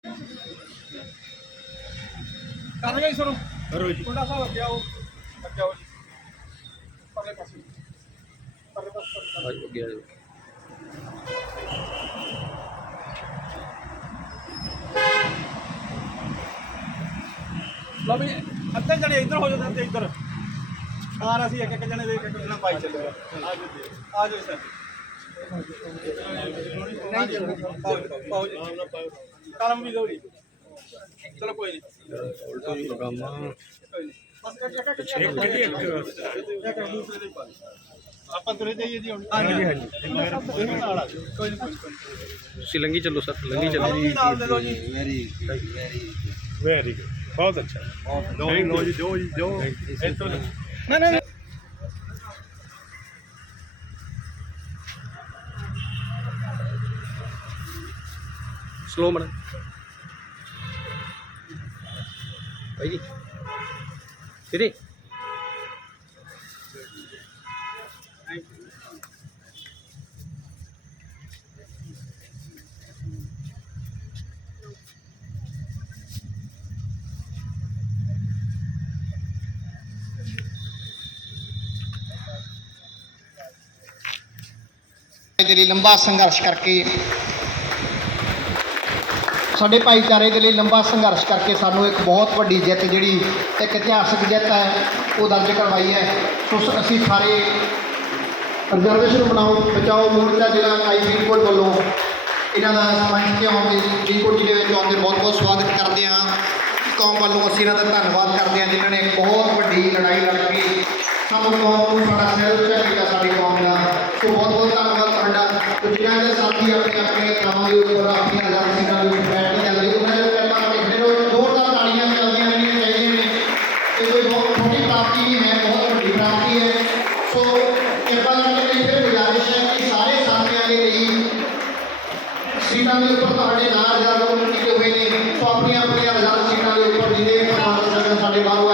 ਕਰ ਗਏ ਸ਼ੁਰੂ ਕਰੋ ਜੀ। ਥੋੜਾ ਸਾ ਲੱਗਿਆ ਉਹ ਜੀ ਪਰਲੇ ਪਾਸੇ ਪਰਲੇ ਪਾਸੇ ਅੱਜ ਗਿਆ ਜੀ। ਲਓ ਵੀ ਅੱਧੇ ਜਣੇ ਇੱਧਰ ਹੋ ਜਾਂਦੇ ਤੇ ਇੱਧਰ ਆਰ ਅਸੀਂ ਇੱਕ ਇੱਕ ਜਣੇ ਦੇ ਇੱਕ ਇੱਕ ਜਣਾ ਪਾਈ ਚੱਲੇ ਆ ਜਾਓ ਸਰ ਪਾਓ ਜੀ ਕਲਮ ਵੀ ਦਿਓ ਜੀ ਚਲੋ ਕੋਈ ਨਹੀਂ ਉਲਟੋ ਜੀ ਲਗਾਮਾ ਕੋਈ ਨਹੀਂ ਬਸ ਇੱਕ ਦੂਸਰੇ ਦੇ ਪਾ ਆਪਾਂ ਤੁਰੇ ਜਾਈਏ ਜੀ ਹੁਣ ਹਾਂਜੀ ਹਾਂਜੀ ਨਾਲ ਆ ਜਾਓ ਕੋਈ ਨਹੀਂ ਤੁਸੀਂ ਲੰਗੀ ਚੱਲੋ ਸਰ ਲੰਗੀ ਚੱਲੋ ਜੀ ਨਾਲ ਦੇ ਦਿਓ ਜੀ वेरी गुड बहुत अच्छा लो जी जो ਨਾ ਨਾ स्लो मना भाई जी सीधे ਦੇ ਲਈ ਲੰਬਾ ਸੰਘਰਸ਼ ਕਰਕੇ ਸਾਡੇ ਭਾਈਚਾਰੇ ਦੇ ਲਈ ਲੰਬਾ ਸੰਘਰਸ਼ ਕਰਕੇ ਸਾਨੂੰ ਇੱਕ ਬਹੁਤ ਵੱਡੀ ਜਿੱਤ ਜਿਹੜੀ ਇੱਕ ਇਤਿਹਾਸਕ ਜਿੱਤ ਹੈ ਉਹ ਦਰਜ ਕਰਵਾਈ ਹੈ। ਸੋ ਅਸੀਂ ਸਾਰੇ ਰਿਜ਼ਰਵੇਸ਼ਨ ਬਣਾਓ ਬਚਾਓ ਮੋਰਚਾ ਜ਼ਿਲ੍ਹਾ ਇਕਾਈ ਫਰੀਦਕੋਟ ਵੱਲੋਂ ਇਹਨਾਂ ਦਾ ਸਨਮਾਨਿਤ ਕੇ ਆਉਂਦੇ ਫਰੀਦਕੋਟ ਜ਼ਿਲ੍ਹੇ ਵਿੱਚ ਆਉਂਦੇ ਬਹੁਤ ਬਹੁਤ ਸਵਾਗਤ ਕਰਦੇ ਹਾਂ। ਕੌਮ ਵੱਲੋਂ ਅਸੀਂ ਇਹਨਾਂ ਦਾ ਧੰਨਵਾਦ ਕਰਦੇ ਹਾਂ ਜਿਨ੍ਹਾਂ ਨੇ ਇੱਕ ਬਹੁਤ ਵੱਡੀ ਲੜਾਈ ਲੜ ਕੇ ਸਾਨੂੰ ਕੌਮ ਨੂੰ ਸਾਡਾ ਸਿਰ ਉੱਚਾ ਕੀਤਾ ਸਾਡੀ ਕੌਮ ਦਾ। ਸੋ ਬਹੁਤ ਬਹੁਤ ਧੰਨਵਾਦ ਤੁਹਾਡਾ। ਜਿਹਨਾਂ ਦੇ ਸਾਥੀ ਆਪਣੇ ਆਪਣੇ ਥਾਵਾਂ ਦੇ ਉੱਪਰ ਆਪਣੀਆਂ ਆਜ਼ਾਦ ਸੀਟਾਂ ਦੇ ਉੱਪਰ ਬੈਠ ਕੇ ਜਾਂਦੇ ਉਹਨਾਂ ਦੇ ਪਹਿਲਾਂ ਬੈਠੇ ਰਹੋ ਜ਼ੋਰਦਾਰ ਤਾੜੀਆਂ ਚੱਲਦੀਆਂ ਰਹਿਣੀਆਂ ਚਾਹੀਦੀਆਂ ਨੇ। ਇਹ ਕੋਈ ਬਹੁਤ ਛੋਟੀ ਪ੍ਰਾਪਤੀ ਨਹੀਂ ਹੈ ਬਹੁਤ ਵੱਡੀ ਪ੍ਰਾਪਤੀ ਹੈ। ਸੋ ਕਿਰਪਾ ਕਰਕੇ ਮੇਰੀ ਫਿਰ ਗੁਜ਼ਾਰਿਸ਼ ਹੈ ਕਿ ਸਾਰੇ ਸਾਥੀਆਂ ਦੇ ਲਈ ਸੀਟਾਂ ਦੇ ਉੱਪਰ ਤੁਹਾਡੇ ਨਾਂ ਆਜ਼ਾਦ ਕੀਤੇ ਹੋਏ ਨੇ। ਸੋ ਆਪਣੀਆਂ ਆਪਣੀਆਂ ਆਜ਼ਾਦ ਸੀਟਾਂ ਦੇ ਉੱਪਰ ਜਿਹਦੇ ਸਾਡੇ ਬਾਹਰੋਂ